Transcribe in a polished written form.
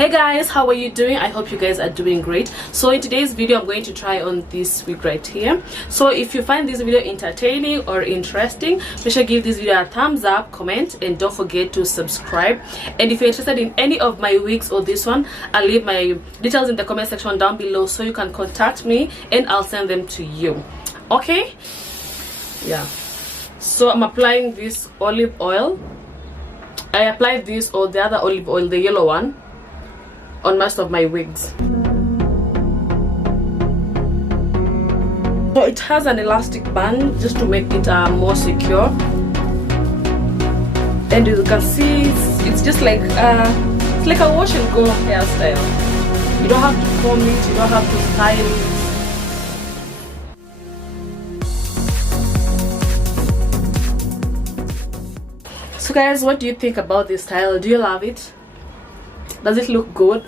Hey guys, how are you doing? I hope you guys are doing great. So in today's video I'm going to try on this wig right here. So if you find this video entertaining or interesting, make sure to give this video a thumbs up, comment, and don't forget to subscribe. And if you're interested in any of my wigs or this one, I'll leave my details in the comment section down below so you can contact me and I'll send them to you. Okay, yeah. So I'm applying this olive oil. I applied this or the other olive oil, the yellow one, on most of my wigs. So it has an elastic band just to make it more secure, and you can see it's just like it's like a wash and go hairstyle. You don't have to comb it, you don't have to style it. So guys, what do you think about this style? Do you love it? Does it look good?